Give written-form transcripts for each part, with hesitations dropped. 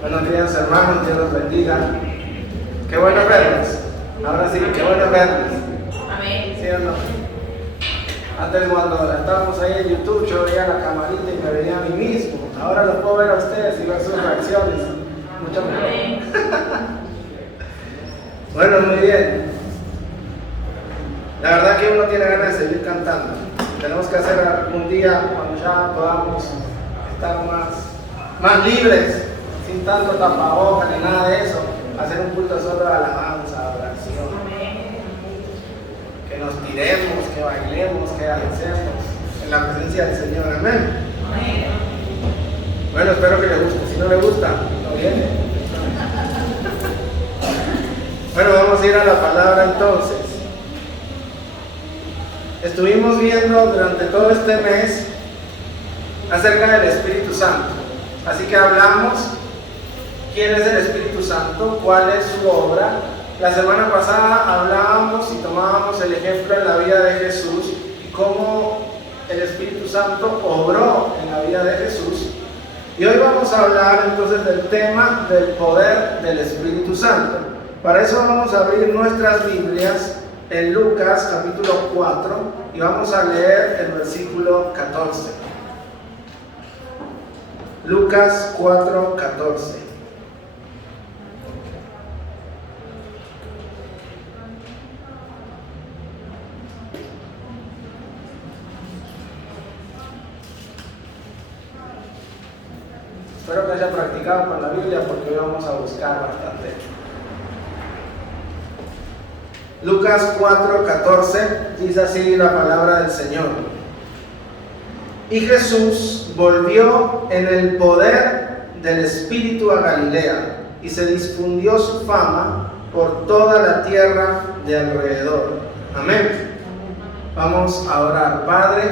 Buenos días, hermanos, Dios los bendiga. Qué bueno verlos. Ahora sí, qué bueno verlos. Amén. ¿Sí o no? Antes, cuando estábamos ahí en YouTube, yo veía la camarita y me veía a mí mismo. Ahora los puedo ver a ustedes y ver sus reacciones. Mucho mejor. Amén. Bueno, muy bien. La verdad que uno tiene ganas de seguir cantando. Tenemos que hacer algún día cuando ya podamos estar más libres, sin tanto tapabocas ni nada de eso, hacer un culto solo de alabanza, oración. Amén. Que nos tiremos, que bailemos, que avancemos en la presencia del Señor. Amén. Amén. Bueno, espero que le guste. Si no le gusta, no viene. Bueno, vamos a ir a la palabra entonces. Estuvimos viendo durante todo este mes acerca del Espíritu Santo. Así que hablamos quién es el Espíritu Santo, cuál es su obra. La semana pasada hablábamos y tomábamos el ejemplo en la vida de Jesús y cómo el Espíritu Santo obró en la vida de Jesús. Y hoy vamos a hablar entonces del tema del poder del Espíritu Santo. Para eso vamos a abrir nuestras Biblias en Lucas capítulo 4 y vamos a leer el versículo 14. Lucas 4, 14. Espero que haya practicado con la Biblia porque hoy vamos a buscar bastante. Lucas 4:14 dice así la palabra del Señor. Y Jesús volvió en el poder del Espíritu a Galilea y se difundió su fama por toda la tierra de alrededor. Amén. Vamos a orar. Padre,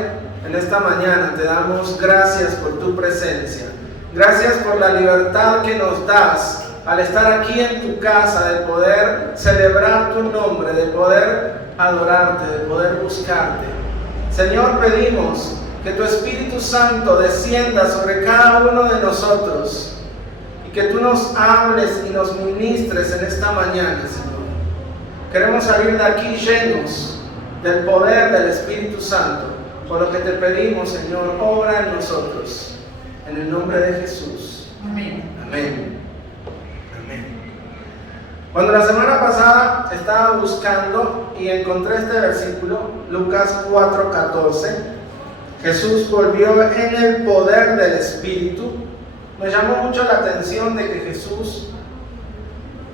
en esta mañana te damos gracias por tu presencia. Gracias por la libertad que nos das al estar aquí en tu casa, de poder celebrar tu nombre, de poder adorarte, de poder buscarte. Señor, pedimos que tu Espíritu Santo descienda sobre cada uno de nosotros y que tú nos hables y nos ministres en esta mañana, Señor. Queremos salir de aquí llenos del poder del Espíritu Santo, por lo que te pedimos, Señor, obra en nosotros, en el nombre de Jesús. Amén. Amén. Cuando la semana pasada estaba buscando y encontré este versículo, Lucas 4:14, Jesús volvió en el poder del Espíritu. Me llamó mucho la atención de que Jesús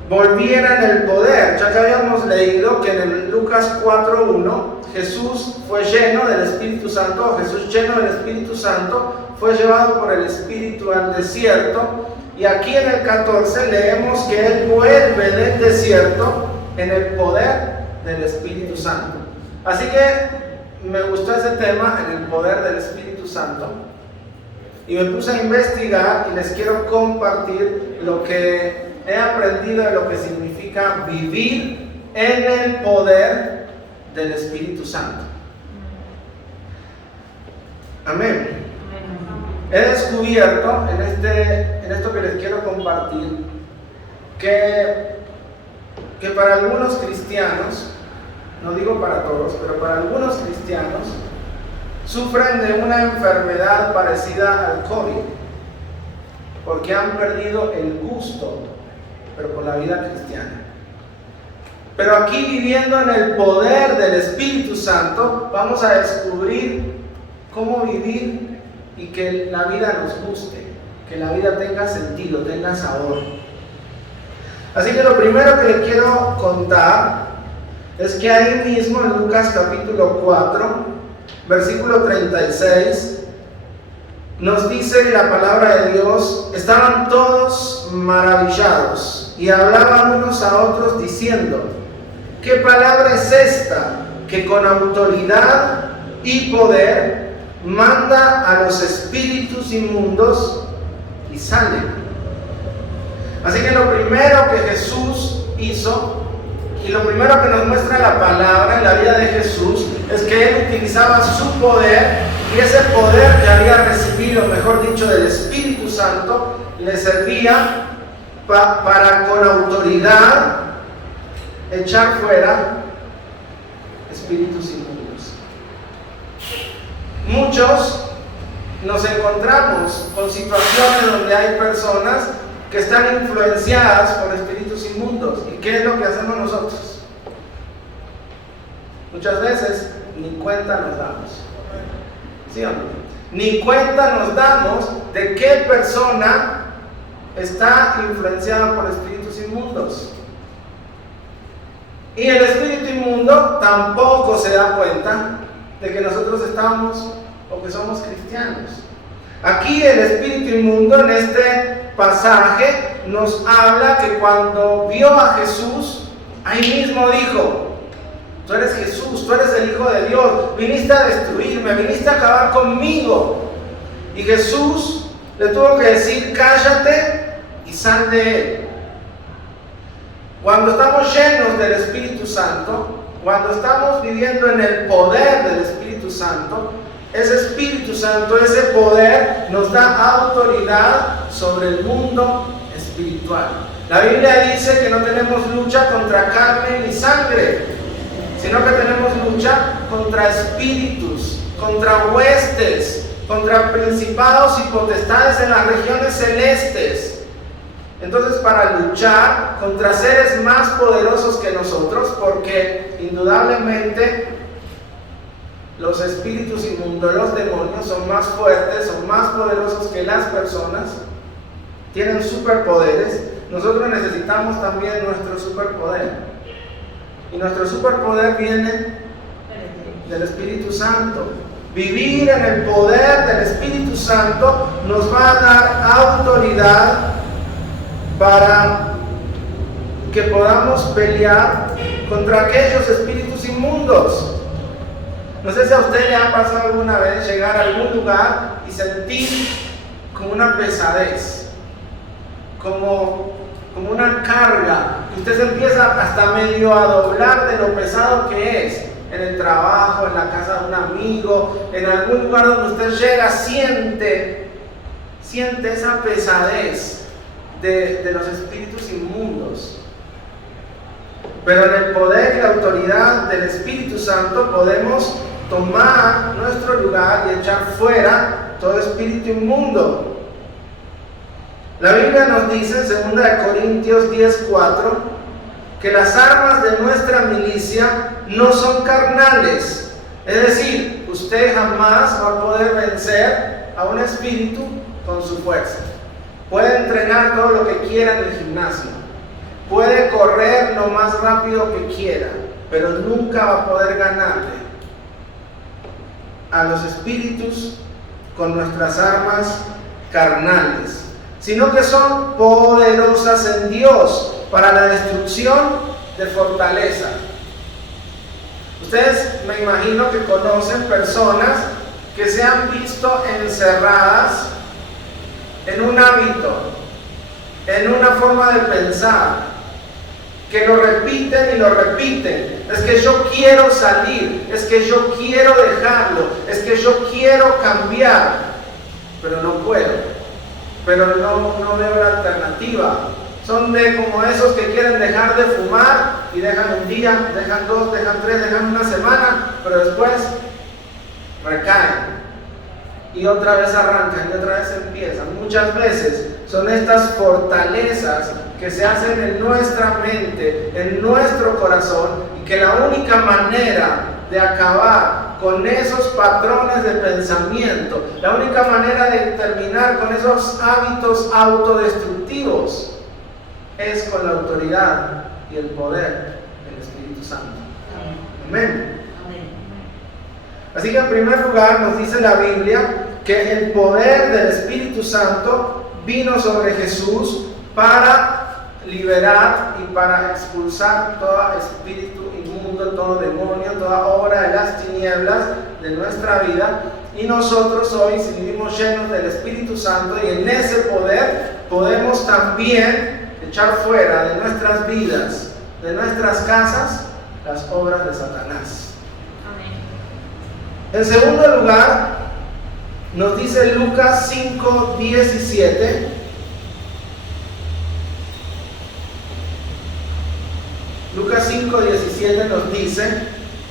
volviera en el poder, ya que habíamos leído que en el Lucas 4:1 Jesús fue lleno del Espíritu Santo, Jesús lleno del Espíritu Santo fue llevado por el Espíritu al desierto. Y aquí en el 14 leemos que Él vuelve del desierto en el poder del Espíritu Santo. Así que me gustó ese tema, en el poder del Espíritu Santo. Y me puse a investigar y les quiero compartir lo que he aprendido de lo que significa vivir en el poder del Espíritu Santo. Amén. He descubierto en esto que les quiero compartir que para algunos cristianos, no digo para todos, pero para algunos cristianos, sufren de una enfermedad parecida al COVID, porque han perdido el gusto, pero por la vida cristiana. Pero aquí, viviendo en el poder del Espíritu Santo, vamos a descubrir cómo vivir y que la vida nos guste, que la vida tenga sentido, tenga sabor. Así que lo primero que les quiero contar es que ahí mismo en Lucas capítulo 4, versículo 36, nos dice la palabra de Dios: estaban todos maravillados y hablaban unos a otros diciendo: ¿qué palabra es esta que con autoridad y poder manda a los espíritus inmundos y salen? Así que lo primero que Jesús hizo y lo primero que nos muestra la palabra en la vida de Jesús es que Él utilizaba su poder, y ese poder que había recibido, mejor dicho, del Espíritu Santo, le servía para con autoridad echar fuera espíritus inmundos. Muchos nos encontramos con situaciones donde hay personas que están influenciadas por espíritus inmundos. ¿Y qué es lo que hacemos nosotros? Muchas veces ni cuenta nos damos. ¿Sí o no? Ni cuenta nos damos de qué persona está influenciada por espíritus inmundos. Y el espíritu inmundo tampoco se da cuenta de que nosotros estamos o que somos cristianos. Aquí el espíritu inmundo en este pasaje nos habla que cuando vio a Jesús, ahí mismo dijo: tú eres Jesús, tú eres el Hijo de Dios, viniste a destruirme, viniste a acabar conmigo. Y Jesús le tuvo que decir: cállate y sal de él. Cuando estamos llenos del Espíritu Santo, cuando estamos viviendo en el poder del Espíritu Santo, ese Espíritu Santo, ese poder nos da autoridad sobre el mundo espiritual. La Biblia dice que no tenemos lucha contra carne ni sangre, sino que tenemos lucha contra espíritus, contra huestes, contra principados y potestades en las regiones celestes. Entonces, para luchar contra seres más poderosos que nosotros, porque indudablemente los espíritus inmundos, los demonios, son más fuertes, son más poderosos que las personas, tienen superpoderes. Nosotros necesitamos también nuestro superpoder. Y nuestro superpoder viene del Espíritu Santo. Vivir en el poder del Espíritu Santo nos va a dar autoridad para que podamos pelear contra aquellos espíritus inmundos. No sé si a usted le ha pasado alguna vez llegar a algún lugar y sentir como una pesadez, como una carga, y usted se empieza hasta medio a doblar de lo pesado que es. En el trabajo, en la casa de un amigo, en algún lugar donde usted llega, siente esa pesadez de los espíritus inmundos. Pero en el poder y la autoridad del Espíritu Santo podemos tomar nuestro lugar y echar fuera todo espíritu inmundo. La Biblia nos dice en 2 Corintios 10:4 que las armas de nuestra milicia no son carnales. Es decir, usted jamás va a poder vencer a un espíritu con su fuerza. Puede entrenar todo lo que quiera en el gimnasio, puede correr lo más rápido que quiera, pero nunca va a poder ganarle a los espíritus con nuestras armas carnales, sino que son poderosas en Dios para la destrucción de fortaleza. Ustedes, me imagino que conocen personas que se han visto encerradas en un hábito, en una forma de pensar, que lo repiten y lo repiten. Es que yo quiero salir, es que yo quiero dejarlo, es que yo quiero cambiar, pero no puedo, pero no veo la alternativa. Son como esos que quieren dejar de fumar y dejan un día, dejan 2, dejan 3, dejan una semana, pero después recaen y otra vez arrancan y otra vez empiezan. Muchas veces son estas fortalezas que se hacen en nuestra mente, en nuestro corazón, y que la única manera de acabar con esos patrones de pensamiento, la única manera de terminar con esos hábitos autodestructivos es con la autoridad y el poder del Espíritu Santo. Amén. Así que en primer lugar nos dice la Biblia que el poder del Espíritu Santo vino sobre Jesús para liberar y para expulsar todo espíritu inmundo, todo demonio, toda obra de las tinieblas de nuestra vida. Y nosotros hoy, si vivimos llenos del Espíritu Santo y en ese poder, podemos también echar fuera de nuestras vidas, de nuestras casas, las obras de Satanás. En segundo lugar, nos dice Lucas 5:17 5:17 nos dice: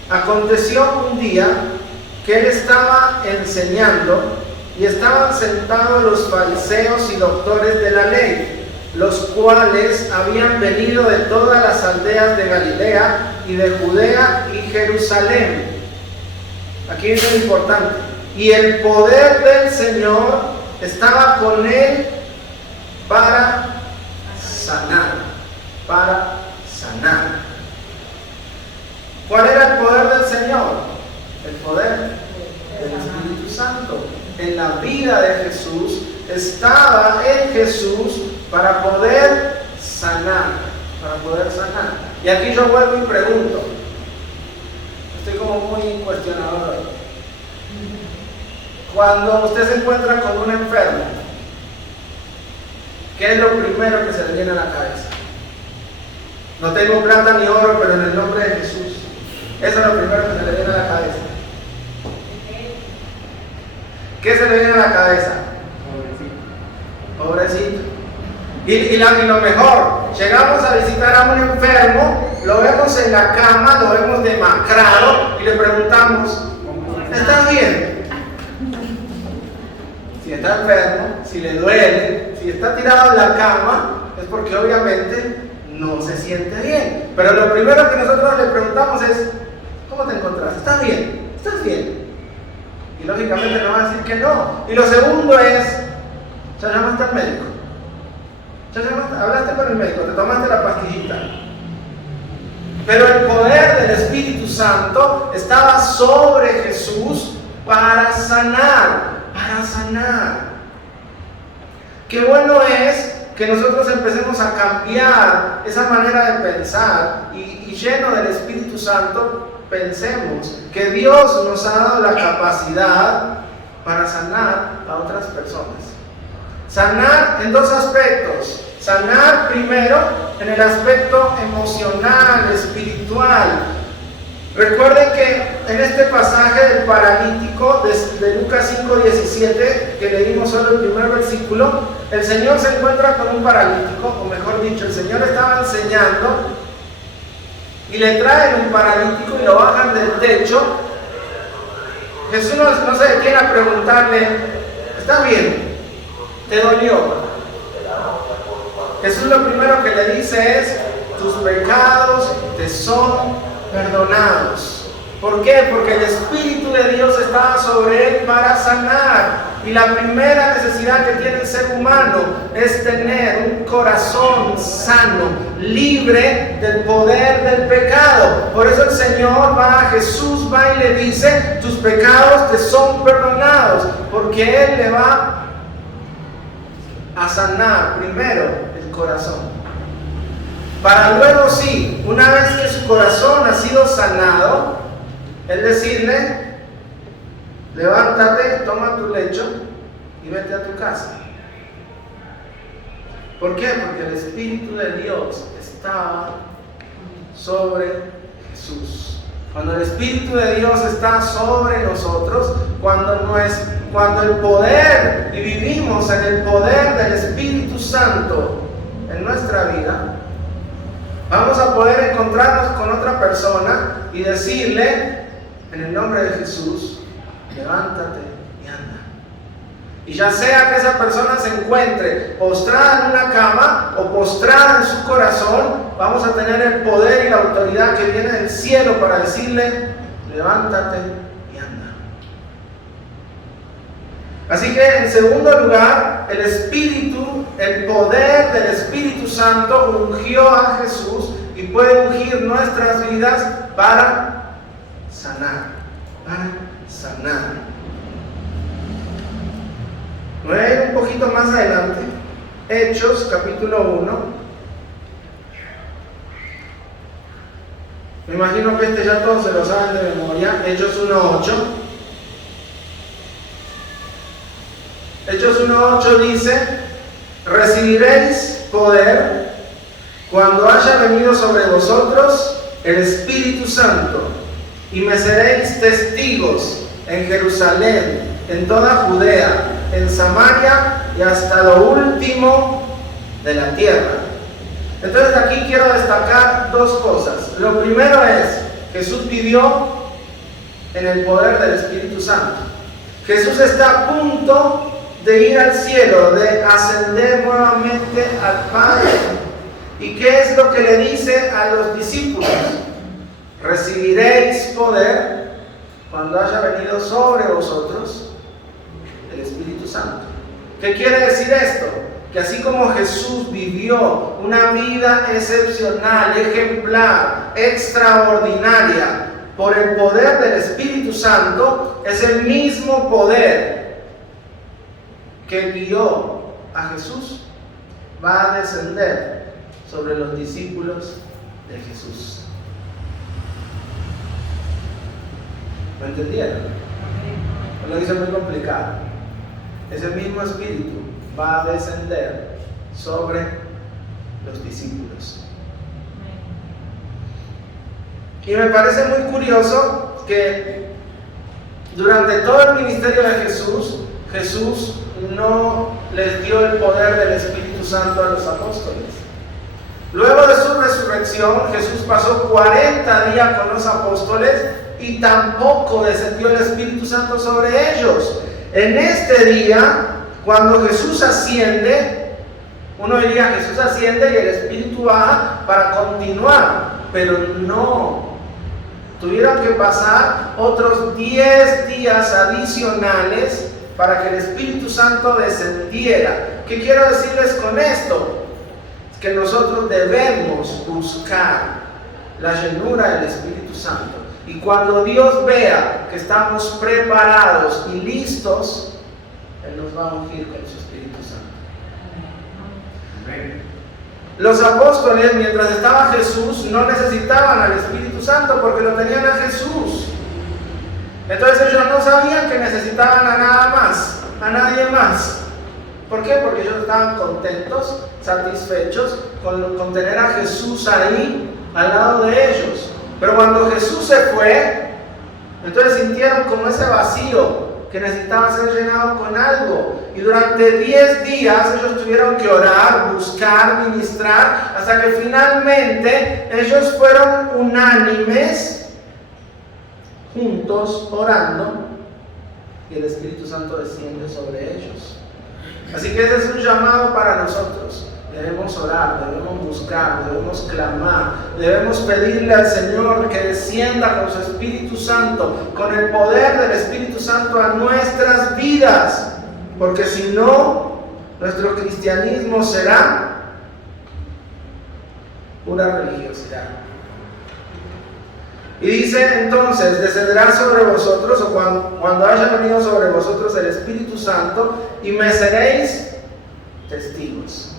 aconteció un día que él estaba enseñando y estaban sentados los fariseos y doctores de la ley, los cuales habían venido de todas las aldeas de Galilea y de Judea y Jerusalén. Aquí es muy importante. Y el poder del Señor estaba con él para sanar. Para sanar. ¿Cuál era el poder del Señor? El poder del Espíritu Santo. En la vida de Jesús estaba en Jesús para poder sanar. Para poder sanar. Y aquí yo vuelvo y pregunto. Estoy como muy cuestionador hoy. Cuando usted se encuentra con un enfermo, ¿qué es lo primero que se le viene a la cabeza? No tengo plata ni oro, pero en el nombre de Jesús. Eso es lo primero que se le viene a la cabeza. ¿Qué se le viene a la cabeza? Pobrecito. Y lo mejor, llegamos a visitar a un enfermo, lo vemos en la cama, lo vemos demacrado y le preguntamos: ¿estás bien? Si está enfermo, si le duele, si está tirado en la cama, es porque obviamente no se siente bien. Pero lo primero que nosotros le preguntamos es: ¿cómo te encontrás? ¿Estás bien? ¿Estás bien? Y lógicamente nos va a decir que no. Y lo segundo es: ¿ya llamaste al médico? ¿Ya llamaste? Hablaste con el médico, te tomaste la pastillita. Pero el poder del Espíritu Santo estaba sobre Jesús para sanar. Para sanar. Qué bueno es que nosotros empecemos a cambiar esa manera de pensar y lleno del Espíritu Santo pensemos que Dios nos ha dado la capacidad para sanar a otras personas. Sanar en dos aspectos. Sanar primero en el aspecto emocional, espiritual. Recuerden que en este pasaje del paralítico de Lucas 5:17, que leímos solo el primer versículo, el Señor se encuentra con un paralítico, o mejor dicho, el Señor estaba enseñando y le traen un paralítico y lo bajan del techo. Jesús no se detiene a preguntarle: ¿está bien? ¿Te dolió? Jesús lo primero que le dice es: tus pecados te son perdonados. ¿Por qué? Porque el Espíritu de Dios estaba sobre él para sanar. Y la primera necesidad que tiene el ser humano es tener un corazón sano, libre del poder del pecado. Por eso el Señor Jesús va y le dice: tus pecados te son perdonados. Porque Él le va a sanar primero el corazón. Para luego sí, una vez que su corazón ha sido sanado, Él decirle: levántate, toma tu lecho y vete a tu casa. ¿Por qué? Porque el Espíritu de Dios estaba sobre Jesús. Cuando el Espíritu de Dios está sobre nosotros, cuando el poder, y vivimos en el poder del Espíritu Santo en nuestra vida, vamos a poder encontrarnos con otra persona y decirle: en el nombre de Jesús, levántate y anda. Y ya sea que esa persona se encuentre postrada en una cama o postrada en su corazón, vamos a tener el poder y la autoridad que viene del cielo para decirle: levántate y anda. Así que en segundo lugar, el poder del Espíritu Santo ungió a Jesús y puede ungir nuestras vidas para sanar. Para sanar. Voy a ir un poquito más adelante. Hechos, capítulo 1. Me imagino que ya todos se lo saben de memoria. Hechos 1:8. Hechos 1:8 dice: recibiréis poder cuando haya venido sobre vosotros el Espíritu Santo, y me seréis testigos en Jerusalén, en toda Judea, en Samaria y hasta lo último de la tierra. Entonces aquí quiero destacar dos cosas. Lo primero es, Jesús vivió en el poder del Espíritu Santo. Jesús está a punto de ir al cielo, de ascender nuevamente al Padre. ¿Y qué es lo que le dice a los discípulos? Recibiréis poder cuando haya venido sobre vosotros el Espíritu Santo. ¿Qué quiere decir esto? Que así como Jesús vivió una vida excepcional, ejemplar, extraordinaria, por el poder del Espíritu Santo, es el mismo poder que guió a Jesús, va a descender sobre los discípulos de Jesús. ¿Lo entendieron? No lo hice muy complicado. Ese mismo Espíritu va a descender sobre los discípulos. Y me parece muy curioso que durante todo el ministerio de Jesús, Jesús no les dio el poder del Espíritu Santo a los apóstoles. Luego de su resurrección, Jesús pasó 40 días con los apóstoles y tampoco descendió el Espíritu Santo sobre ellos. En este día, cuando Jesús asciende, uno diría Jesús asciende y el Espíritu baja para continuar, pero no. Tuvieron que pasar otros 10 días adicionales para que el Espíritu Santo descendiera. ¿Qué quiero decirles con esto? Que nosotros debemos buscar la llenura del Espíritu Santo. Y cuando Dios vea que estamos preparados y listos, Él nos va a ungir con su Espíritu Santo. Amén. Los apóstoles, mientras estaba Jesús, no necesitaban al Espíritu Santo porque lo tenían a Jesús. Entonces ellos no sabían que necesitaban a nada más, a nadie más. ¿Por qué? Porque ellos estaban contentos, satisfechos con tener a Jesús ahí al lado de ellos. Pero cuando Jesús se fue, entonces sintieron como ese vacío que necesitaba ser llenado con algo. Y durante 10 días ellos tuvieron que orar, buscar, ministrar, hasta que finalmente ellos fueron unánimes, juntos, orando, y el Espíritu Santo desciende sobre ellos. Así que ese es un llamado para nosotros. Debemos orar, debemos buscar, debemos clamar, debemos pedirle al Señor que descienda con su Espíritu Santo, con el poder del Espíritu Santo a nuestras vidas, porque si no, nuestro cristianismo será pura religiosidad. Y dice entonces, descenderá sobre vosotros, o cuando haya venido sobre vosotros el Espíritu Santo, y me seréis testigos.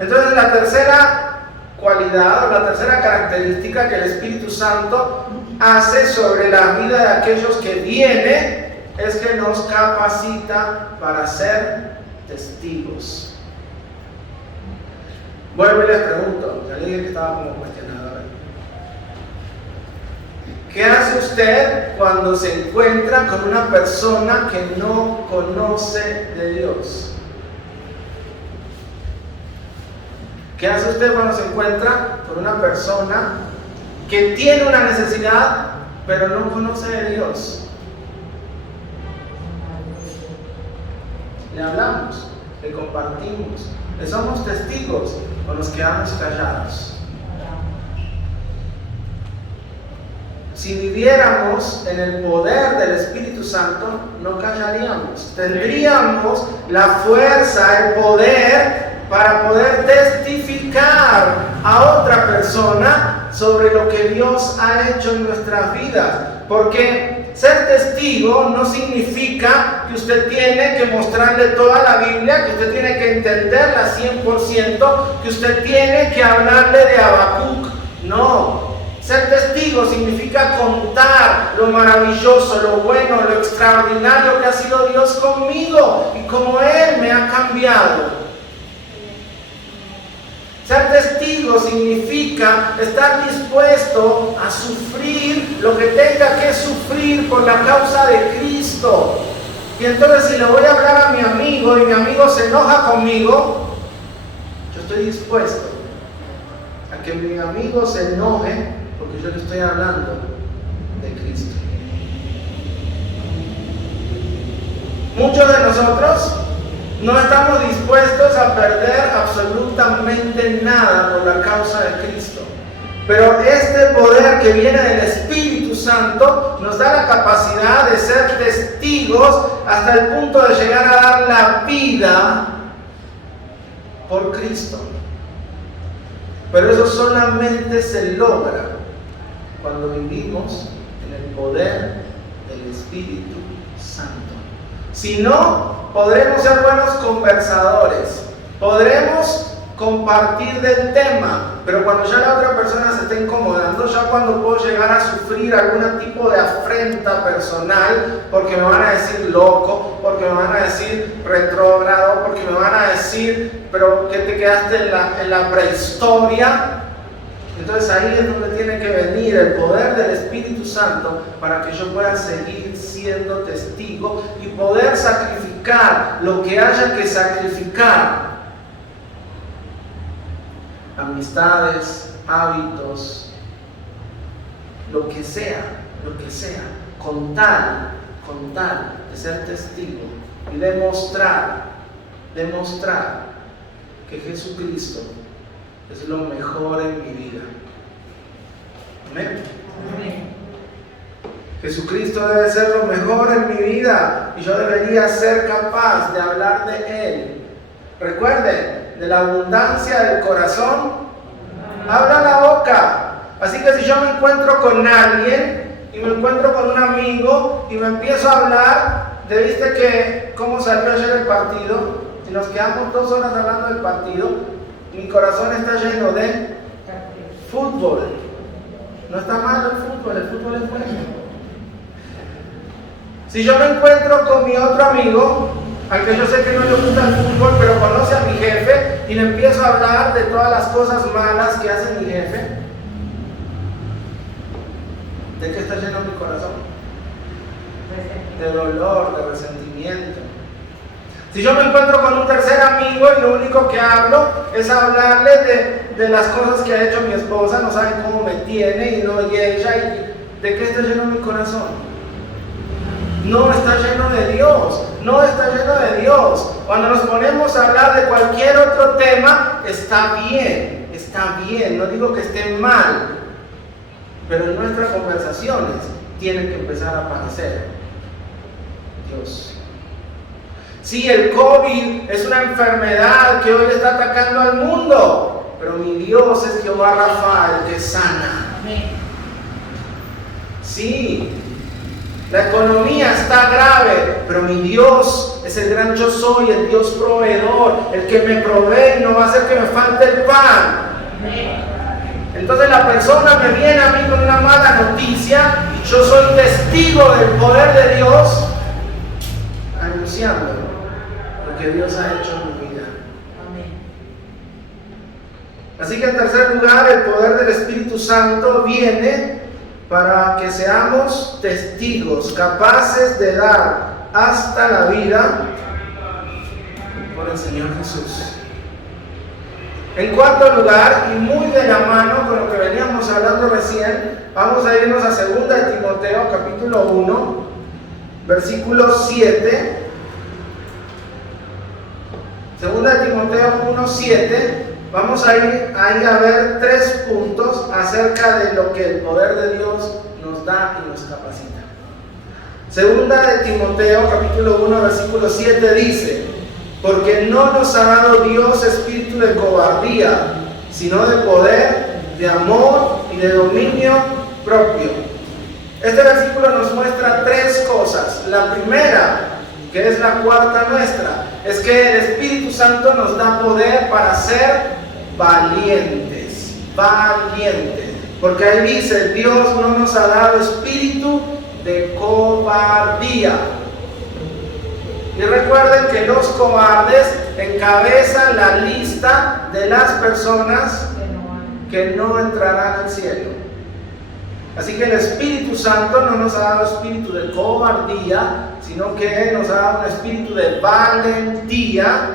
Entonces la tercera cualidad o la tercera característica que el Espíritu Santo hace sobre la vida de aquellos que viene es que nos capacita para ser testigos. Vuelvo y les pregunto, ya le dije que estaba como cuestionador. ¿Qué hace usted cuando se encuentra con una persona que no conoce de Dios? ¿Qué hace usted cuando se encuentra con una persona que tiene una necesidad, pero no conoce de Dios? Le hablamos, le compartimos, le somos testigos o nos quedamos callados. Si viviéramos en el poder del Espíritu Santo, no callaríamos. Tendríamos la fuerza, el poder para poder testificar a otra persona sobre lo que Dios ha hecho en nuestras vidas. Porque ser testigo no significa que usted tiene que mostrarle toda la Biblia, que usted tiene que entenderla 100%, que usted tiene que hablarle de Habacuc. No. Ser testigo significa contar lo maravilloso, lo bueno, lo extraordinario que ha sido Dios conmigo y cómo Él me ha cambiado. Ser testigo significa estar dispuesto a sufrir lo que tenga que sufrir por la causa de Cristo. Y entonces si le voy a hablar a mi amigo y mi amigo se enoja conmigo, yo estoy dispuesto a que mi amigo se enoje porque yo le estoy hablando de Cristo. Muchos de nosotros no estamos dispuestos a perder absolutamente nada por la causa de Cristo. Pero este poder que viene del Espíritu Santo nos da la capacidad de ser testigos hasta el punto de llegar a dar la vida por Cristo. Pero eso solamente se logra cuando vivimos en el poder del Espíritu Santo. Si no, podremos ser buenos conversadores, podremos compartir del tema, pero cuando ya la otra persona se está incomodando, ya cuando puedo llegar a sufrir algún tipo de afrenta personal, porque me van a decir loco, porque me van a decir retrógrado, porque me van a decir, pero que te quedaste en la prehistoria. Entonces ahí es donde tiene que venir el poder del Espíritu Santo para que yo pueda seguir siendo testigo y poder sacrificar lo que haya que sacrificar. Amistades, hábitos, lo que sea, con tal de ser testigo y demostrar que Jesucristo es lo mejor en mi vida. Amén. Amén. Jesucristo debe ser lo mejor en mi vida y yo debería ser capaz de hablar de Él. Recuerden, de la abundancia del corazón habla la boca. Así que si yo me encuentro con alguien y me encuentro con un amigo y me empiezo a hablar de, ¿viste que cómo salió ayer el partido? Y nos quedamos 2 horas hablando del partido, mi corazón está lleno de fútbol. No está mal el fútbol es bueno. Si yo me encuentro con mi otro amigo, al que yo sé que no le gusta el fútbol, pero conoce a mi jefe, y le empiezo a hablar de todas las cosas malas que hace mi jefe, ¿de qué está lleno mi corazón? De dolor, de resentimiento. Si yo me encuentro con un tercer amigo y lo único que hablo es hablarle de las cosas que ha hecho mi esposa, no saben cómo me tiene y ella, y ¿de qué está lleno mi corazón? No está lleno de Dios, no está lleno de Dios. Cuando nos ponemos a hablar de cualquier otro tema, está bien, no digo que esté mal, pero en nuestras conversaciones tiene que empezar a aparecer Dios. Sí, el COVID es una enfermedad que hoy está atacando al mundo, pero mi Dios es Jehová Rafa, el que sana. Sí, la economía está grave, pero mi Dios es el gran yo soy, el Dios proveedor, el que me provee y no va a hacer que me falte el pan. Entonces la persona me viene a mí con una mala noticia y yo soy testigo del poder de Dios, anunciando lo que Dios ha hecho en mi vida. Así que en tercer lugar, el poder del Espíritu Santo viene para que seamos testigos, capaces de dar hasta la vida por el Señor Jesús. En cuarto lugar, y muy de la mano con lo que veníamos hablando recién, vamos a irnos a 2 de Timoteo, capítulo 1, versículo 7. 2 de Timoteo 1, 7. Vamos a ir a ver 3 puntos acerca de lo que el poder de Dios nos da y nos capacita. 2 de Timoteo, capítulo 1, versículo 7 dice: porque no nos ha dado Dios espíritu de cobardía, sino de poder, de amor y de dominio propio. Este versículo nos muestra 3 cosas. La primera, que es la cuarta nuestra, es que el Espíritu Santo nos da poder para ser valientes, porque ahí dice: Dios no nos ha dado espíritu de cobardía. Y recuerden que los cobardes encabezan la lista de las personas que no entrarán al cielo. Así que el Espíritu Santo no nos ha dado espíritu de cobardía, sino que nos ha dado un espíritu de valentía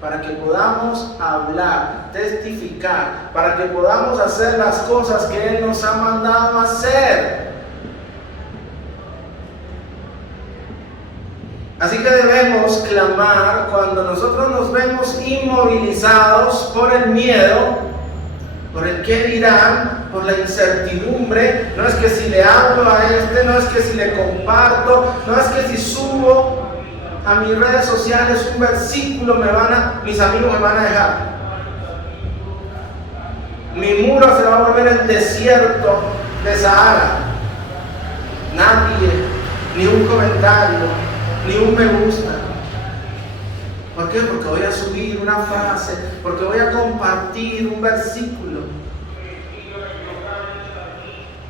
para que podamos hablar, testificar, para que podamos hacer las cosas que Él nos ha mandado a hacer. Así que debemos clamar cuando nosotros nos vemos inmovilizados por el miedo, por el qué dirán, por la incertidumbre. No es que si le hablo a este, no es que si le comparto, no es que si subo a mis redes sociales un versículo mis amigos me van a dejar. Mi muro se va a volver el desierto de Sahara. Nadie, ni un comentario, ni un me gusta. ¿Por qué? Porque voy a subir una frase, porque voy a compartir un versículo.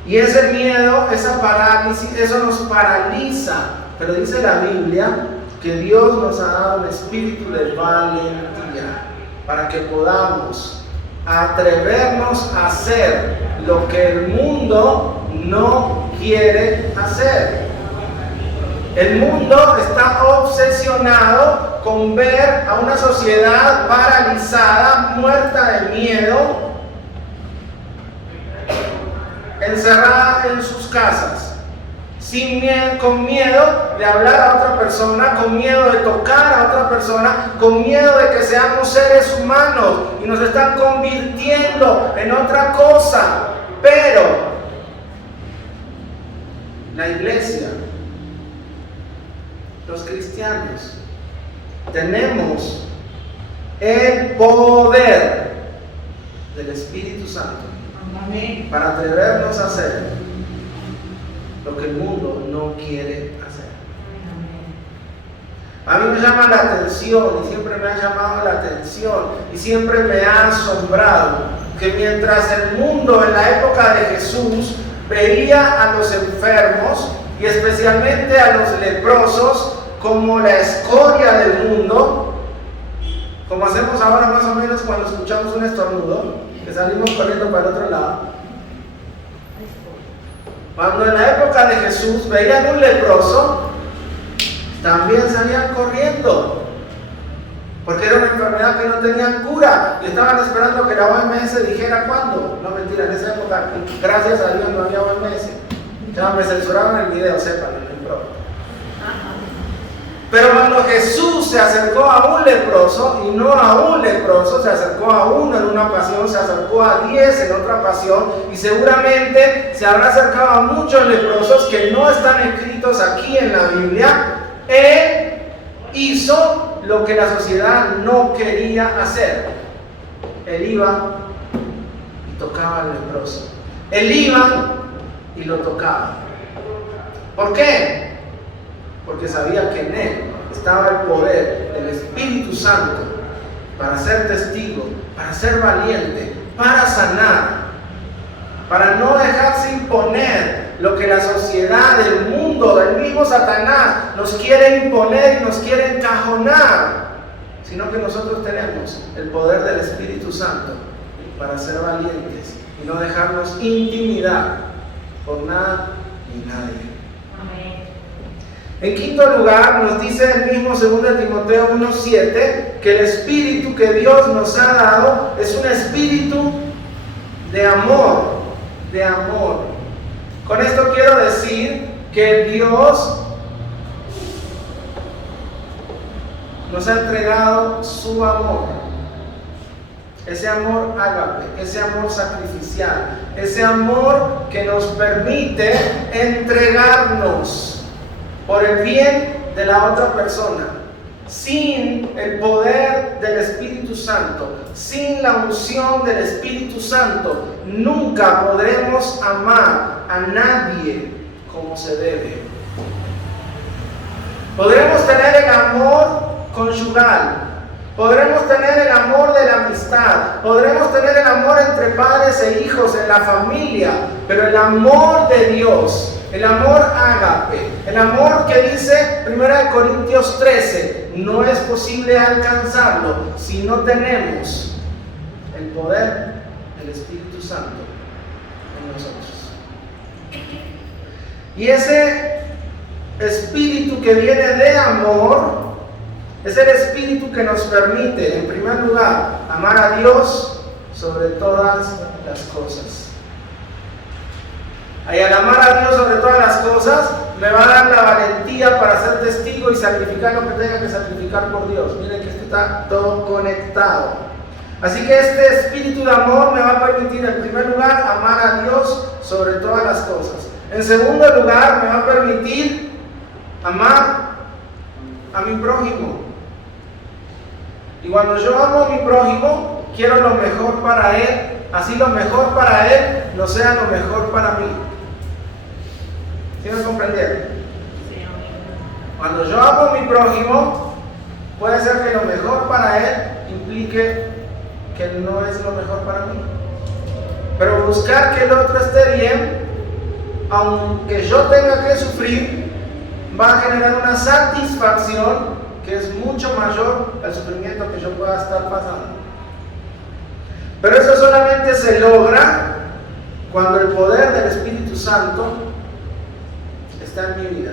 Y ese miedo, esa parálisis, eso nos paraliza. Pero dice la Biblia que Dios nos ha dado un espíritu de valentía para que podamos atrevernos a hacer lo que el mundo no quiere hacer. El mundo está obsesionado con ver a una sociedad paralizada, muerta de miedo, encerrada en sus casas, con miedo de hablar a otra persona, con miedo de tocar a otra persona, con miedo de que seamos seres humanos y nos están convirtiendo en otra cosa. Pero la iglesia, los cristianos, tenemos el poder del Espíritu Santo para atrevernos a hacer lo que el mundo no quiere hacer. A mí me llama la atención, y siempre me ha llamado la atención, y siempre me ha asombrado, que mientras el mundo en la época de Jesús veía a los enfermos, y especialmente a los leprosos, como la escoria del mundo, como hacemos ahora más o menos cuando escuchamos un estornudo, que salimos corriendo para el otro lado. Cuando en la época de Jesús veían un leproso, también salían corriendo, porque era una enfermedad que no tenían cura y estaban esperando que la OMS dijera cuándo. No, mentira, en esa época, gracias a Dios, no había OMS. Ya me censuraron el video, sépanlo, no importa. Pero cuando Jesús se acercó a un leproso, y no a un leproso, se acercó a uno en una ocasión, se acercó a 10 en otra ocasión, y seguramente se habrá acercado a muchos leprosos que no están escritos aquí en la Biblia. Él hizo lo que la sociedad no quería hacer. Él iba y tocaba al leproso. Él iba y lo tocaba. ¿Por qué? Porque sabía que en él estaba el poder del Espíritu Santo para ser testigo, para ser valiente, para sanar, para no dejarse imponer lo que la sociedad, el mundo, el mismo Satanás nos quiere imponer y nos quiere encajonar, sino que nosotros tenemos el poder del Espíritu Santo para ser valientes y no dejarnos intimidar por nada ni nadie. En quinto lugar, nos dice el mismo 2 Timoteo 1:7 que el espíritu que Dios nos ha dado es un espíritu de amor, de amor. Con esto quiero decir que Dios nos ha entregado su amor, ese amor ágape, ese amor sacrificial, ese amor que nos permite entregarnos por el bien de la otra persona. Sin el poder del Espíritu Santo, sin la unción del Espíritu Santo, nunca podremos amar a nadie como se debe. Podremos tener el amor conyugal, podremos tener el amor de la amistad, podremos tener el amor entre padres e hijos en la familia, pero el amor de Dios, el amor ágape, el amor que dice 1 Corintios 13, no es posible alcanzarlo si no tenemos el poder del Espíritu Santo en nosotros. Y ese Espíritu que viene de amor Es el Espíritu que nos permite, en primer lugar, amar a Dios sobre todas las cosas. Y al amar a Dios sobre todas las cosas, me va a dar la valentía para ser testigo y sacrificar lo que tenga que sacrificar por Dios. Miren que esto está todo conectado. Así que este espíritu de amor me va a permitir, en primer lugar, amar a Dios sobre todas las cosas. En segundo lugar, me va a permitir amar a mi prójimo. Y cuando yo amo a mi prójimo, quiero lo mejor para él, así lo mejor para él no sea lo mejor para mí. ¿Sí me comprendieron? Cuando yo amo a mi prójimo, puede ser que lo mejor para él implique que no es lo mejor para mí. Pero buscar que el otro esté bien, aunque yo tenga que sufrir, va a generar una satisfacción que es mucho mayor al sufrimiento que yo pueda estar pasando. Pero eso solamente se logra cuando el poder del Espíritu Santo está en mi vida.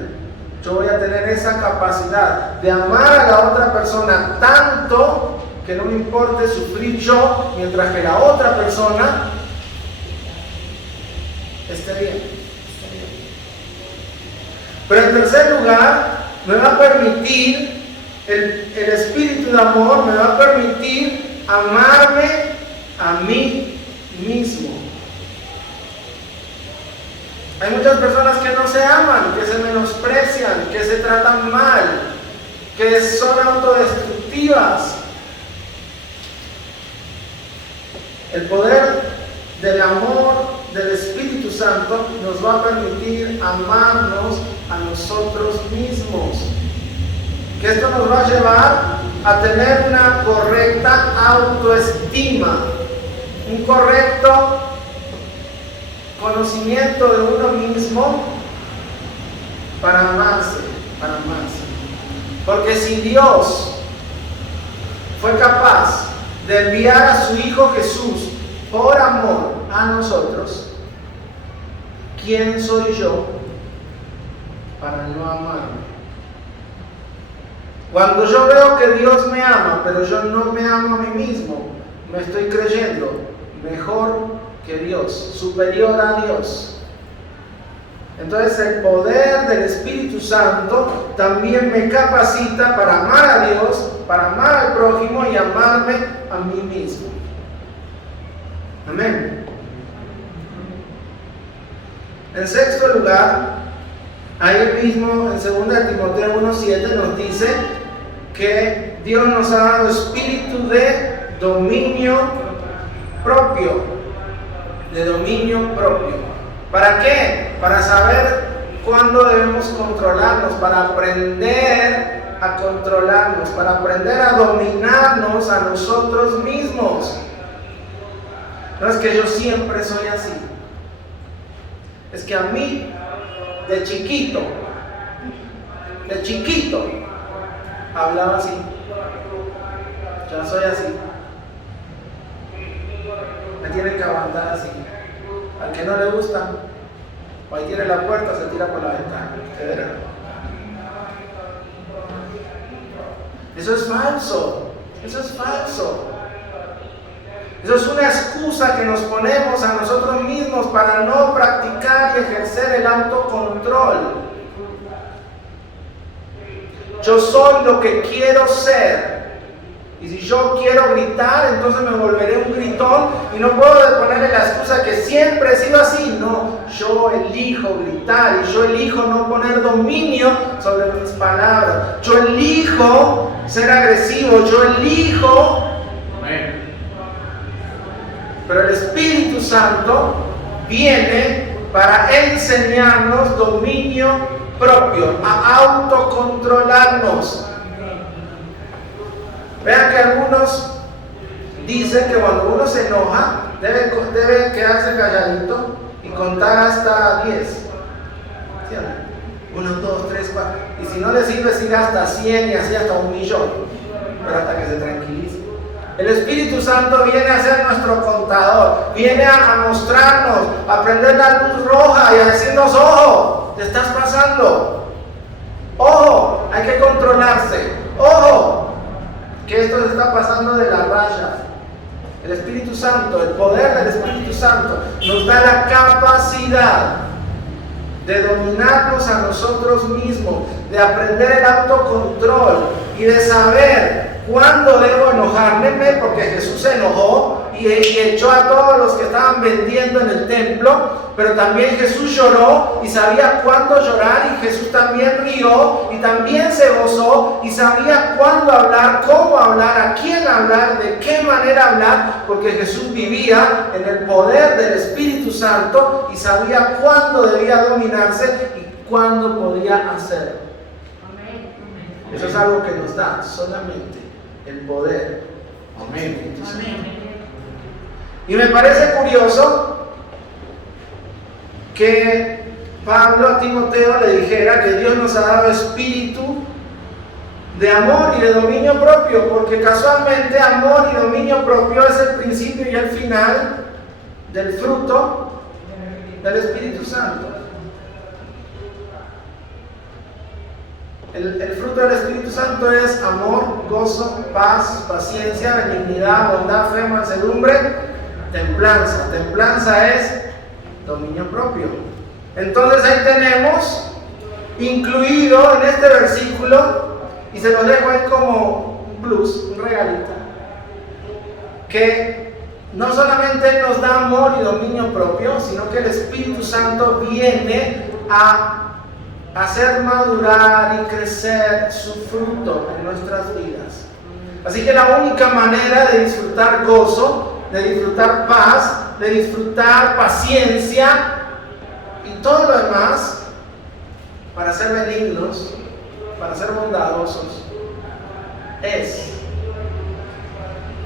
Yo voy a tener esa capacidad de amar a la otra persona tanto que no me importe sufrir yo mientras que la otra persona esté bien. Pero en tercer lugar, me va a permitir, el espíritu de amor me va a permitir amarme a mí mismo. Hay muchas personas que no se aman, que se menosprecian, que se tratan mal, que son autodestructivas. El poder del amor del Espíritu Santo nos va a permitir amarnos a nosotros mismos. Que esto nos va a llevar a tener una correcta autoestima, un correcto conocimiento de uno mismo para amarse. Porque si Dios fue capaz de enviar a su Hijo Jesús por amor a nosotros, ¿quién soy yo para no amarme? Cuando yo veo que Dios me ama, pero yo no me amo a mí mismo, me estoy creyendo mejor que Dios, superior a Dios. Entonces el poder del Espíritu Santo también me capacita para amar a Dios, para amar al prójimo y amarme a mí mismo. Amén. En sexto lugar, ahí mismo en 2 Timoteo 1:7 nos dice que Dios nos ha dado espíritu de dominio propio. De dominio propio. ¿Para qué? Para saber cuándo debemos controlarnos, para aprender a controlarnos, para aprender a dominarnos a nosotros mismos. No es que yo siempre soy así. Es que a mí, de chiquito, hablaba así. Ya soy así. Me tienen que aguantar así. Al que no le gusta, o ahí tiene la puerta, se tira por la ventana. ¿Usted verá? Eso es falso. Eso es falso. Eso es una excusa que nos ponemos a nosotros mismos para no practicar y ejercer el autocontrol. Yo soy lo que quiero ser. Y si yo quiero gritar, entonces me volveré un gritón y no puedo ponerle la excusa que siempre he sido así. No, yo elijo gritar y yo elijo no poner dominio sobre mis palabras. Yo elijo ser agresivo, yo elijo. Pero el Espíritu Santo viene para enseñarnos dominio propio, a autocontrolarnos. Vean que algunos dicen que cuando uno se enoja debe quedarse calladito y contar hasta 10. ¿Sí? 1, 2, 3, 4. Y si no le sirve, sigue hasta 100 y así hasta 1.000.000. Pero hasta que se tranquilice. El Espíritu Santo viene a ser nuestro contador, viene a mostrarnos, a prender la luz roja y a decirnos: ojo, te estás pasando, ojo, hay que controlarse, Ojo, que esto se está pasando de la raya. El Espíritu Santo, el poder del Espíritu Santo nos da la capacidad de dominarnos a nosotros mismos, de aprender el autocontrol y de saber cuándo debo enojarme, porque Jesús se enojó y echó a todos los que estaban vendiendo en el templo, pero también Jesús lloró y sabía cuándo llorar, y Jesús también rió y también se gozó y sabía cuándo hablar, cómo hablar, a quién hablar, de qué manera hablar, porque Jesús vivía en el poder del Espíritu Santo y sabía cuándo debía dominarse y cuándo podía hacerlo. Eso es algo que nos da solamente el poder del Espíritu Santo. Y me parece curioso que Pablo a Timoteo le dijera que Dios nos ha dado espíritu de amor y de dominio propio, porque casualmente amor y dominio propio es el principio y el final del fruto del Espíritu Santo. El fruto del Espíritu Santo es amor, gozo, paz, paciencia, benignidad, bondad, fe, mansedumbre, templanza. Templanza es dominio propio. Entonces ahí tenemos incluido en este versículo, y se lo dejo ahí como un plus, un regalito, que no solamente nos da amor y dominio propio, sino que el Espíritu Santo viene a hacer madurar y crecer su fruto en nuestras vidas. Así que la única manera de disfrutar gozo, de disfrutar paz, de disfrutar paciencia y todo lo demás, para ser benignos, para ser bondadosos, es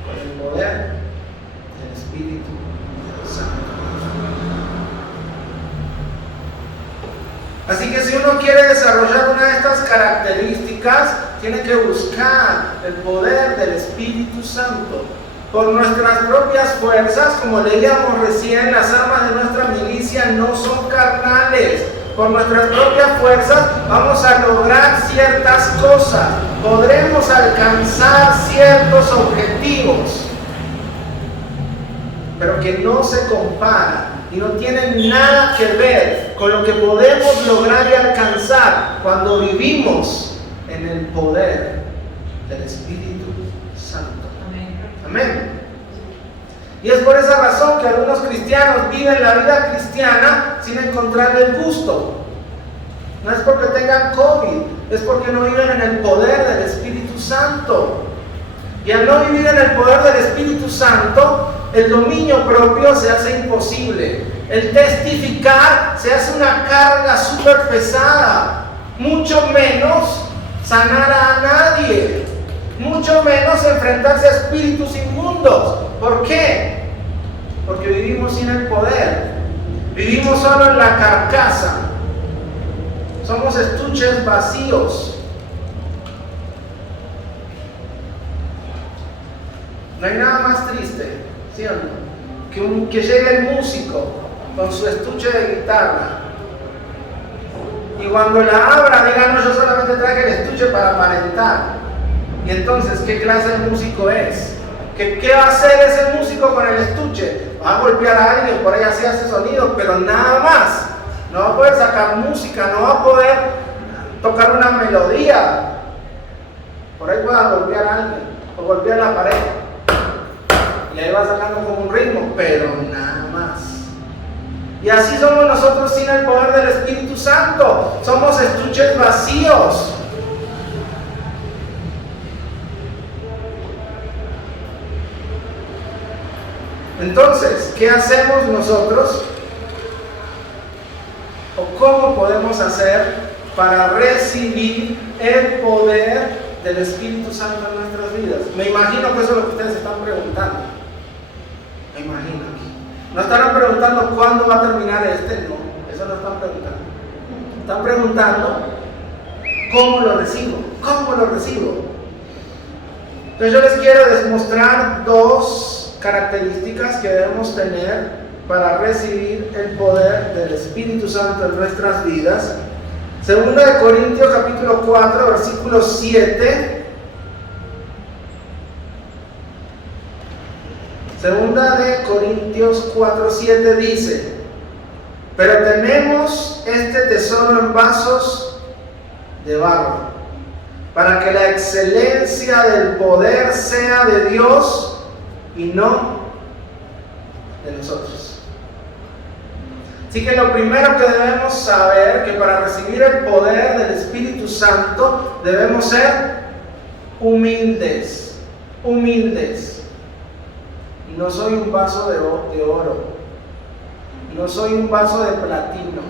con el poder del Espíritu Santo. Así que si uno quiere desarrollar una de estas características, tiene que buscar el poder del Espíritu Santo. Por nuestras propias fuerzas, como leíamos recién, las armas de nuestra milicia no son carnales. Por nuestras propias fuerzas vamos a lograr ciertas cosas, podremos alcanzar ciertos objetivos, pero que no se comparan y no tienen nada que ver con lo que podemos lograr y alcanzar cuando vivimos en el poder del Espíritu Santo. Amén. Y es por esa razón que algunos cristianos viven la vida cristiana sin encontrarle el gusto. No es porque tengan COVID, es porque no viven en el poder del Espíritu Santo. Y al no vivir en el poder del Espíritu Santo, el dominio propio se hace imposible. El testificar se hace una carga súper pesada. Mucho menos sanar a nadie. Mucho menos enfrentarse a espíritus inmundos. ¿Por qué? Porque vivimos sin el poder. Vivimos solo en la carcasa. Somos estuches vacíos. No hay nada más triste, ¿sí o no? Que llegue el músico con su estuche de guitarra y cuando la abra diga: no, yo solamente traje el estuche para aparentar. Y entonces, ¿qué clase de músico es? ¿Qué va a hacer ese músico con el estuche? Va a golpear a alguien, por ahí así hace sonido, pero nada más. No va a poder sacar música, no va a poder tocar una melodía. Por ahí pueda golpear a alguien o golpear la pared. Y ahí va sacando como un ritmo, pero nada más. Y así somos nosotros sin el poder del Espíritu Santo. Somos estuches vacíos. Entonces, ¿qué hacemos nosotros? ¿O cómo podemos hacer para recibir el poder del Espíritu Santo en nuestras vidas? Me imagino que eso es lo que ustedes están preguntando. Me imagino. No estarán preguntando cuándo va a terminar no, eso no están preguntando. Están preguntando cómo lo recibo, cómo lo recibo. Entonces yo les quiero demostrar dos características que debemos tener para recibir el poder del Espíritu Santo en nuestras vidas. Segunda de Corintios capítulo 4 versículo 7 Segunda de Corintios 4:7 dice: pero tenemos este tesoro en vasos de barro, para que la excelencia del poder sea de Dios y no de nosotros. Así que lo primero que debemos saber, que para recibir el poder del Espíritu Santo debemos ser humildes. Humildes. Y no soy un vaso de oro. No soy un vaso de platino.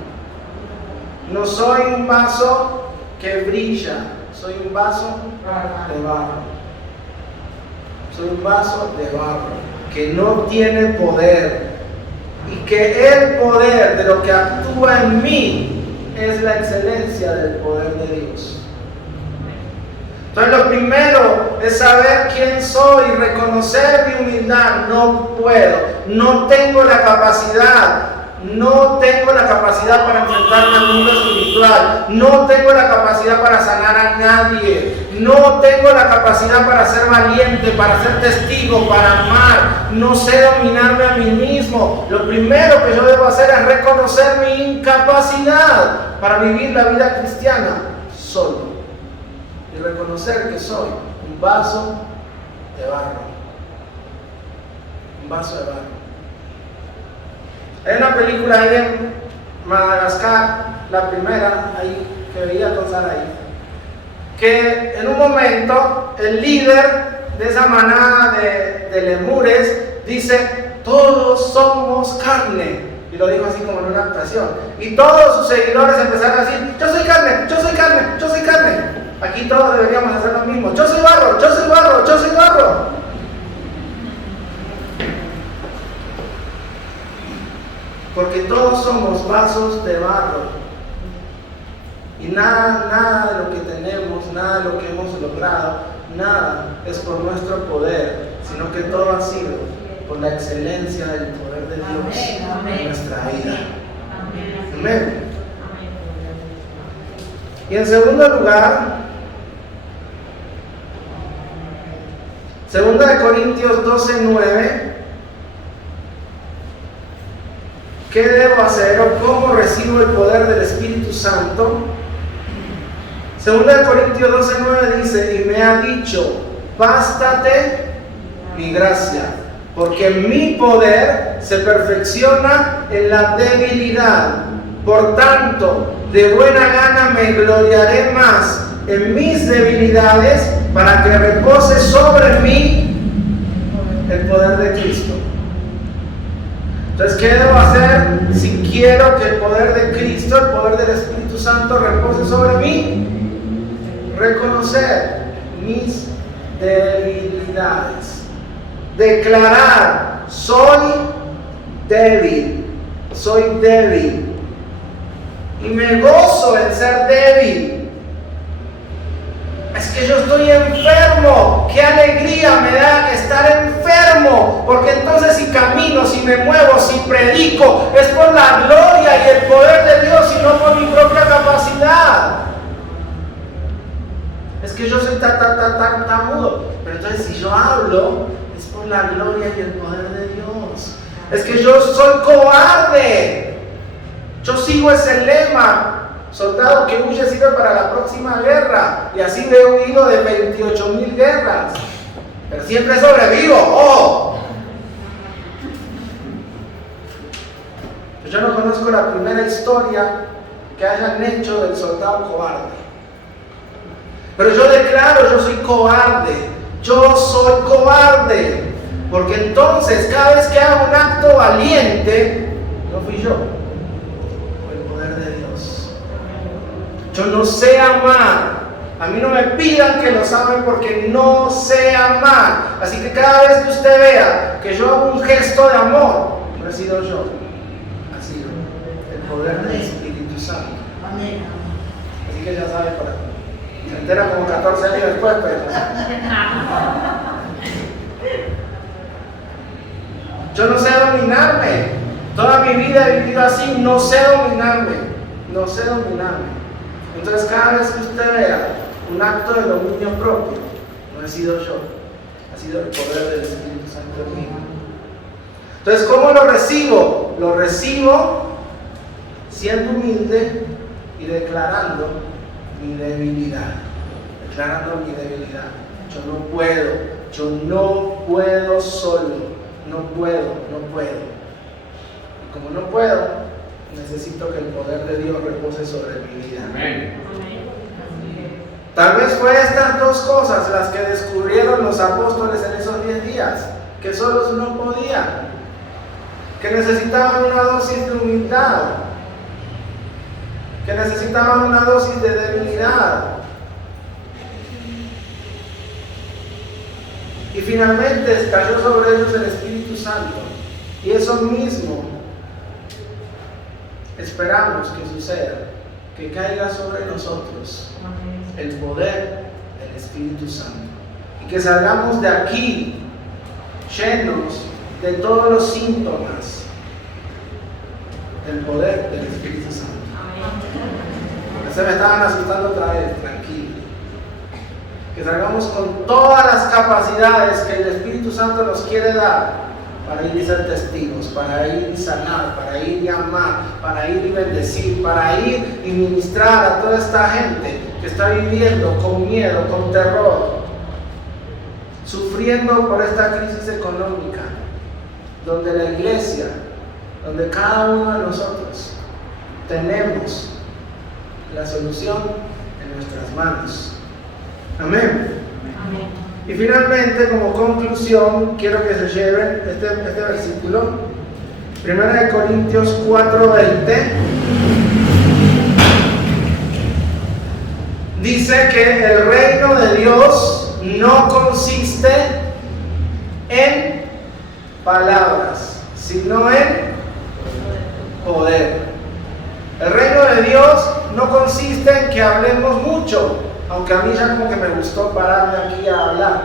No soy un vaso que brilla. Soy un vaso de barro. Soy un vaso de barro que no tiene poder. Y que el poder de lo que actúa en mí es la excelencia del poder de Dios. Entonces lo primero es saber quién soy y reconocer mi humildad. No puedo, no tengo la capacidad. No tengo la capacidad para enfrentarme al mundo espiritual. No tengo la capacidad para sanar a nadie. No tengo la capacidad para ser valiente, para ser testigo, para amar. No sé dominarme a mí mismo. Lo primero que yo debo hacer es reconocer mi incapacidad para vivir la vida cristiana solo. Y reconocer que soy un vaso de barro. Un vaso de barro. Hay una película ahí en Madagascar, la primera, ahí que veía con Sarai, que en un momento el líder de esa manada de lemures dice: todos somos carne. Y lo dijo así como en una actuación. Y todos sus seguidores empezaron a decir: yo soy carne, yo soy carne, yo soy carne. Aquí todos deberíamos hacer lo mismo: yo soy barro, yo soy barro, yo soy barro. Porque todos somos vasos de barro. Y nada de lo que tenemos, nada de lo que hemos logrado, nada es por nuestro poder, sino que todo ha sido por la excelencia del poder de Dios en nuestra vida. Amén. Y en segundo lugar, 2 Corintios 12:9. ¿Qué debo hacer o cómo recibo el poder del Espíritu Santo? 2 Corintios 12:9 dice: y me ha dicho: bástate mi gracia, porque mi poder se perfecciona en la debilidad. Por tanto, de buena gana me gloriaré más en mis debilidades, para que repose sobre mí el poder de Cristo. Entonces, ¿qué debo hacer si quiero que el poder de Cristo, el poder del Espíritu Santo repose sobre mí? Reconocer mis debilidades. Declarar: soy débil, soy débil. Y me gozo en ser débil. Es que yo estoy enfermo. Qué alegría me da estar enfermo, porque entonces si camino, si me muevo, si predico, es por la gloria y el poder de Dios y no por mi propia capacidad. Es que yo soy tartamudo, pero entonces si yo hablo, es por la gloria y el poder de Dios. Es que yo soy cobarde. Yo sigo ese lema: soldado que huye sirve para la próxima guerra. Y así he huido de 28,000 guerras. Pero siempre sobrevivo. ¡Oh! Yo no conozco la primera historia que hayan hecho del soldado cobarde. Pero yo declaro: yo soy cobarde. Yo soy cobarde. Porque entonces cada vez que hago un acto valiente, no fui yo. Yo no sé amar. A mí no me pidan que los ame, porque no sé amar. Así que cada vez que usted vea que yo hago un gesto de amor, no he sido yo, ha sido el poder del Espíritu Santo. Así que ya sabe, se entera como 14 años después, pero yo no sé dominarme. Toda mi vida he vivido así. No sé dominarme. No sé dominarme. Entonces, cada vez que usted vea un acto de dominio propio, no he sido yo, ha sido el poder del Espíritu Santo en mí. Entonces, ¿cómo lo recibo? Lo recibo siendo humilde y declarando mi debilidad. Declarando mi debilidad. Yo no puedo solo. No puedo. Y como no puedo, necesito que el poder de Dios repose sobre mi vida. Amén. Tal vez fue estas dos cosas las que descubrieron los apóstoles en esos 10 días, que solos no podían, que necesitaban una dosis de humildad, que necesitaban una dosis de debilidad. Y finalmente cayó sobre ellos el Espíritu Santo. Y eso mismo esperamos que suceda, que caiga sobre nosotros el poder del Espíritu Santo. Y que salgamos de aquí llenos de todos los síntomas del poder del Espíritu Santo. Se me estaban asustando otra vez, tranquilo. Que salgamos con todas las capacidades que el Espíritu Santo nos quiere dar para ir y ser testigos, para ir y sanar, para ir y amar, para ir y bendecir, para ir y ministrar a toda esta gente que está viviendo con miedo, con terror, sufriendo por esta crisis económica, donde la iglesia, donde cada uno de nosotros tenemos la solución en nuestras manos. Amén. Amén. Y finalmente, como conclusión, quiero que se lleven este versículo, 1 Corintios 4:20. Dice que el reino de Dios no consiste en palabras, sino en poder. El reino de Dios no consiste en que hablemos mucho, aunque a mí ya como que me gustó pararme aquí a hablar.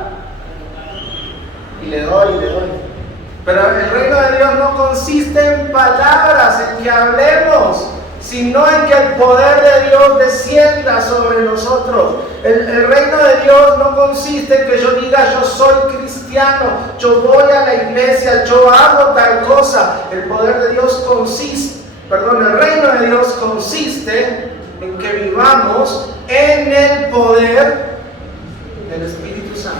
Y le doy. Pero el reino de Dios no consiste en palabras, en que hablemos, sino en que el poder de Dios descienda sobre nosotros. El reino de Dios no consiste en que yo diga yo soy cristiano, yo voy a la iglesia, yo hago tal cosa. El reino de Dios consiste en que vivamos en el poder del Espíritu Santo.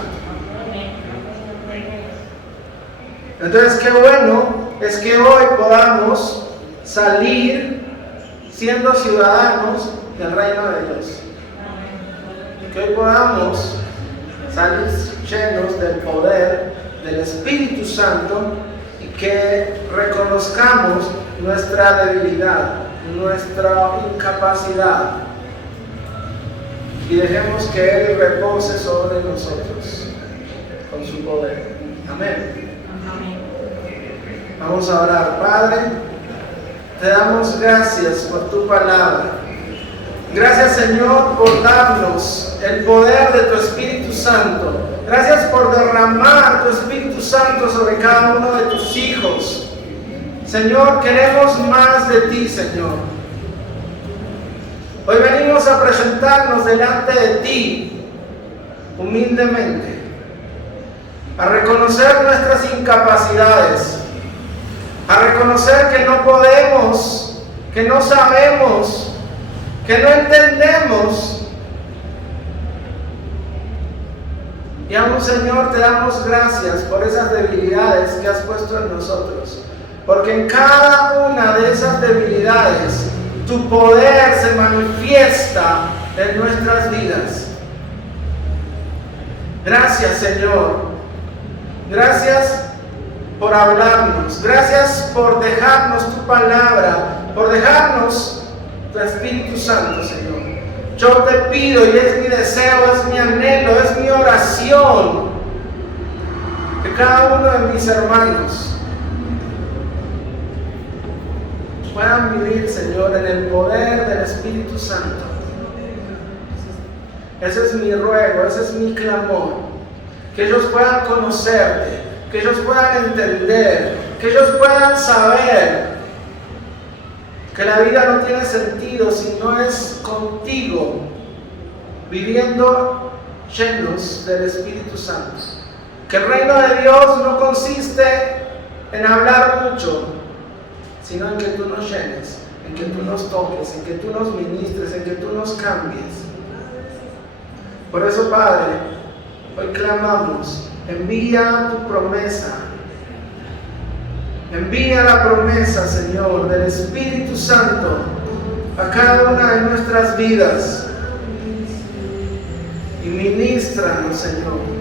Entonces, qué bueno es que hoy podamos salir siendo ciudadanos del reino de Dios. Que hoy podamos salir llenos del poder del Espíritu Santo y que reconozcamos nuestra debilidad, nuestra incapacidad y dejemos que Él repose sobre nosotros con su poder. Amén. Vamos a orar. Padre, te damos gracias por tu palabra. Gracias, Señor, por darnos el poder de tu Espíritu Santo. Gracias por derramar tu Espíritu Santo sobre cada uno de tus hijos. Señor, queremos más de ti, Señor. Hoy venimos a presentarnos delante de ti, humildemente, a reconocer nuestras incapacidades, a reconocer que no podemos, que no sabemos, que no entendemos. Y aún, Señor, te damos gracias por esas debilidades que has puesto en nosotros, porque en cada una de esas debilidades tu poder se manifiesta en nuestras vidas. Gracias, Señor. Gracias por hablarnos. Gracias por dejarnos tu palabra, por dejarnos tu Espíritu Santo, Señor. Yo te pido, y es mi deseo, es mi anhelo, es mi oración, que cada uno de mis hermanos puedan vivir, Señor, en el poder del Espíritu Santo. Ese es mi ruego, ese es mi clamor. Que ellos puedan conocerte, que ellos puedan entender, que ellos puedan saber que la vida no tiene sentido si no es contigo, viviendo llenos del Espíritu Santo. Que el reino de Dios no consiste en hablar mucho, sino en que tú nos llenes, en que tú nos toques, en que tú nos ministres, en que tú nos cambies. Por eso, Padre, hoy clamamos, envía tu promesa. Envía la promesa, Señor, del Espíritu Santo a cada una de nuestras vidas. Y ministranos, Señor.